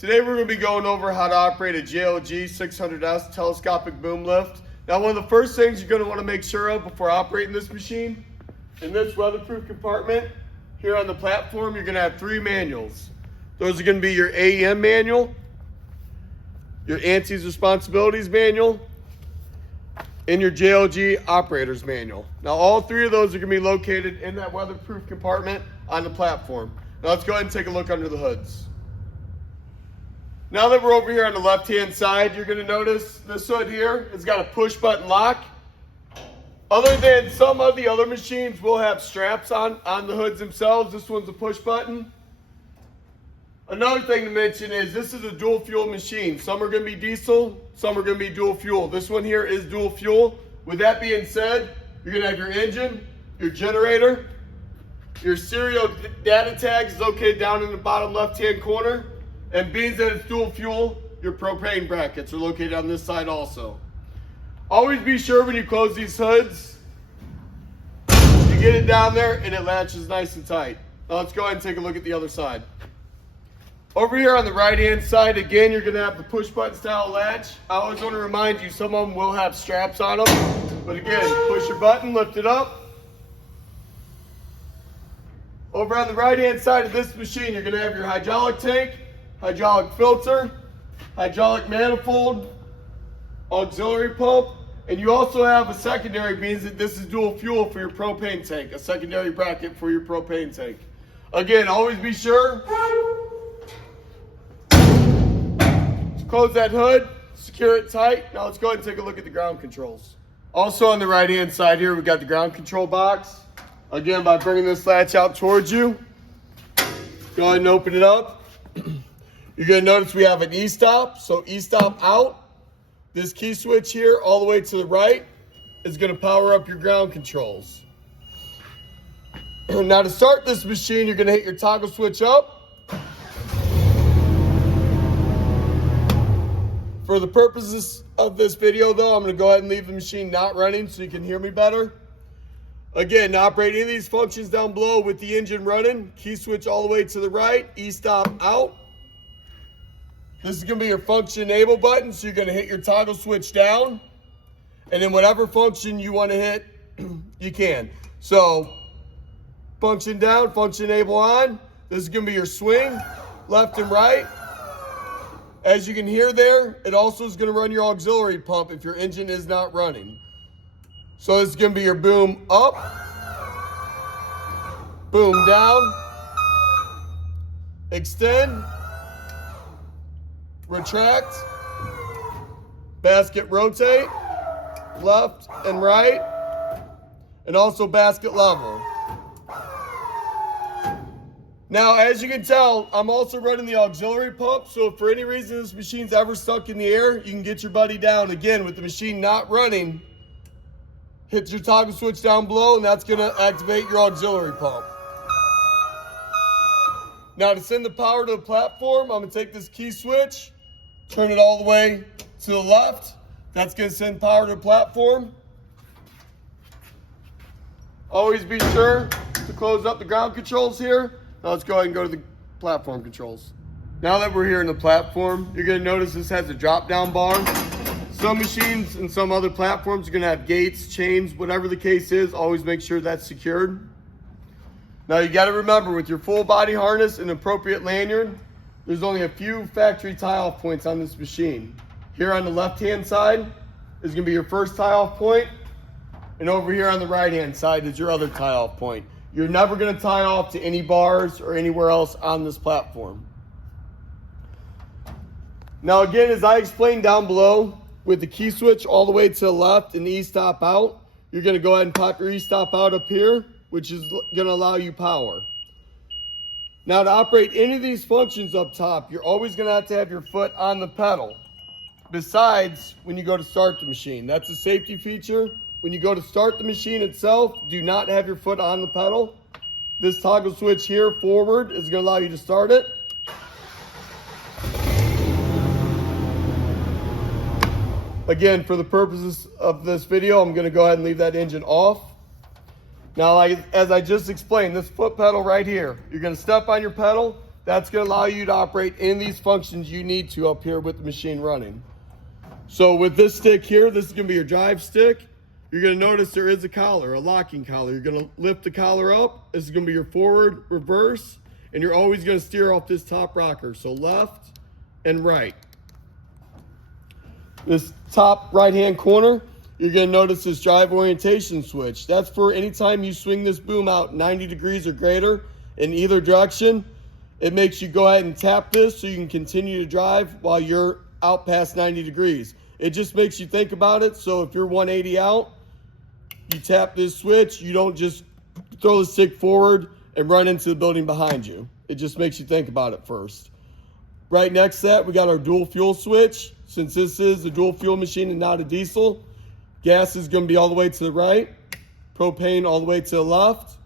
Today we're going to be going over how to operate a JLG 600S telescopic boom lift. Now, one of the first things you're going to want to make sure of before operating this machine, in this weatherproof compartment here on the platform, you're going to have three manuals. Those are going to be your AEM manual, your ANSI's responsibilities manual, and your JLG operator's manual. Now, all three of those are going to be located in that weatherproof compartment on the platform. Now, let's go ahead and take a look under the hoods. Now that we're over here on the left-hand side, you're going to notice this hood here has got a push-button lock. Other than some of the other machines will have straps on the hoods themselves, this one's a push-button. Another thing to mention is this is a dual-fuel machine. Some are going to be diesel, some are going to be dual-fuel. This one here is dual-fuel. With that being said, you're going to have your engine, your generator, your serial data tags located down in the bottom left-hand corner. And being that it's dual fuel, your propane brackets are located on this side also. Always be sure when you close these hoods, you get it down there and it latches nice and tight. Now let's go ahead and take a look at the other side. Over here on the right hand side, again, you're going to have the push button style latch. I always want to remind you, some of them will have straps on them. But again, push your button, lift it up. Over on the right hand side of this machine, you're going to have your hydraulic tank, hydraulic filter, hydraulic manifold, auxiliary pump, and you also have a secondary, means that this is dual fuel for your propane tank, a secondary bracket for your propane tank. Again, always be sure to close that hood, secure it tight. Now let's go ahead and take a look at the ground controls. Also on the right hand side here, we've got the ground control box. Again, by bringing this latch out towards you, go ahead and open it up. You're going to notice we have an E-stop, so E-stop out. This key switch here all the way to the right is going to power up your ground controls. Now to start this machine, you're going to hit your toggle switch up. For the purposes of this video though, I'm going to go ahead and leave the machine not running so you can hear me better. Again, to operate any of these functions down below with the engine running, key switch all the way to the right, E-stop out. This is going to be your function enable button, so you're going to hit your toggle switch down. And then whatever function you want to hit, you can. So, function down, function enable on. This is going to be your swing, left and right. As you can hear there, it also is going to run your auxiliary pump if your engine is not running. So this is going to be your boom up, boom down, extend, retract, basket rotate, left and right, and also basket level. Now, as you can tell, I'm also running the auxiliary pump, so if for any reason this machine's ever stuck in the air, you can get your buddy down. Again, with the machine not running, hit your toggle switch down below, and that's going to activate your auxiliary pump. Now, to send the power to the platform, I'm going to take this key switch, turn it all the way to the left. That's going to send power to the platform. Always be sure to close up the ground controls here. Now let's go ahead and go to the platform controls. Now that we're here in the platform, you're going to notice this has a drop-down bar. Some machines and some other platforms are going to have gates, chains, whatever the case is. Always make sure that's secured. Now you got to remember, with your full body harness and appropriate lanyard, there's only a few factory tie-off points on this machine. Here on the left-hand side is going to be your first tie-off point, and over here on the right-hand side is your other tie-off point. You're never going to tie off to any bars or anywhere else on this platform. Now again, as I explained down below, with the key switch all the way to the left and the E-stop out, you're going to go ahead and pop your E-stop out up here, which is going to allow you power. Now to operate any of these functions up top, you're always going to have your foot on the pedal. Besides, when you go to start the machine, that's a safety feature. When you go to start the machine itself, do not have your foot on the pedal. This toggle switch here forward is going to allow you to start it. Again, for the purposes of this video, I'm going to go ahead and leave that engine off. Now, as I just explained, this foot pedal right here, you're going to step on your pedal. That's going to allow you to operate in these functions you need to up here with the machine running. So with this stick here, this is going to be your drive stick. You're going to notice there is a collar, a locking collar. You're going to lift the collar up. This is going to be your forward, reverse, and you're always going to steer off this top rocker. So left and right. This top right-hand corner, you're going to notice this drive orientation switch. That's for anytime you swing this boom out 90 degrees or greater in either direction. It makes you go ahead and tap this so you can continue to drive while you're out past 90 degrees. It just makes you think about it. So if you're 180 out, you tap this switch, you don't just throw the stick forward and run into the building behind you. It just makes you think about it first. Right next to that, we got our dual fuel switch. Since this is a dual fuel machine and not a diesel, gas is going to be all the way to the right, propane all the way to the left.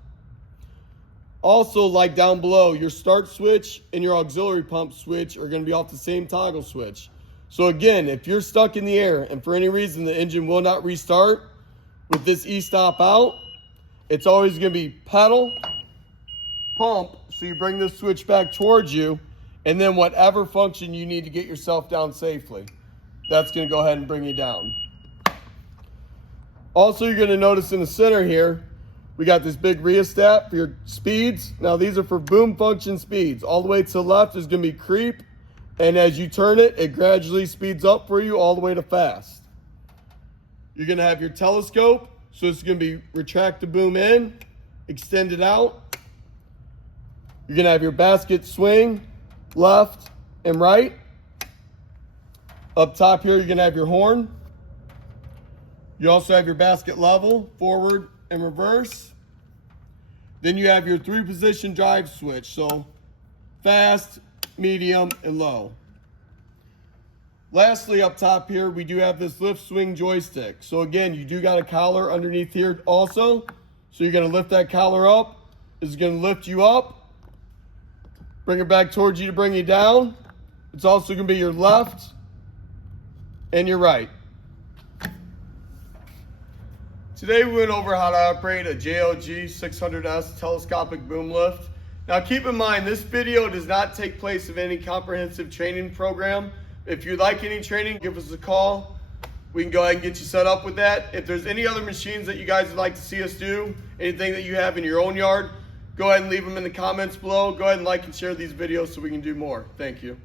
Also, like down below, your start switch and your auxiliary pump switch are going to be off the same toggle switch. So again, if you're stuck in the air and for any reason the engine will not restart with this e-stop out, it's always going to be pedal, pump, so you bring this switch back towards you, and then whatever function you need to get yourself down safely, that's going to go ahead and bring you down. Also, you're going to notice in the center here, we got this big rheostat for your speeds. Now these are for boom function speeds. All the way to the left is going to be creep, and as you turn it, it gradually speeds up for you all the way to fast. You're going to have your telescope, so it's going to be retract the boom in, extend it out. You're going to have your basket swing, left and right. Up top here, you're going to have your horn. You also have your basket level, forward and reverse. Then you have your 3-position drive switch, so fast, medium, and low. Lastly, up top here, we do have this lift swing joystick. So again, you do got a collar underneath here also. So you're going to lift that collar up. This is going to lift you up, bring it back towards you to bring you down. It's also going to be your left and your right. Today we went over how to operate a JLG 600S telescopic boom lift. Now keep in mind, this video does not take place of any comprehensive training program. If you'd like any training, give us a call. We can go ahead and get you set up with that. If there's any other machines that you guys would like to see us do, anything that you have in your own yard, go ahead and leave them in the comments below. Go ahead and like and share these videos so we can do more. Thank you.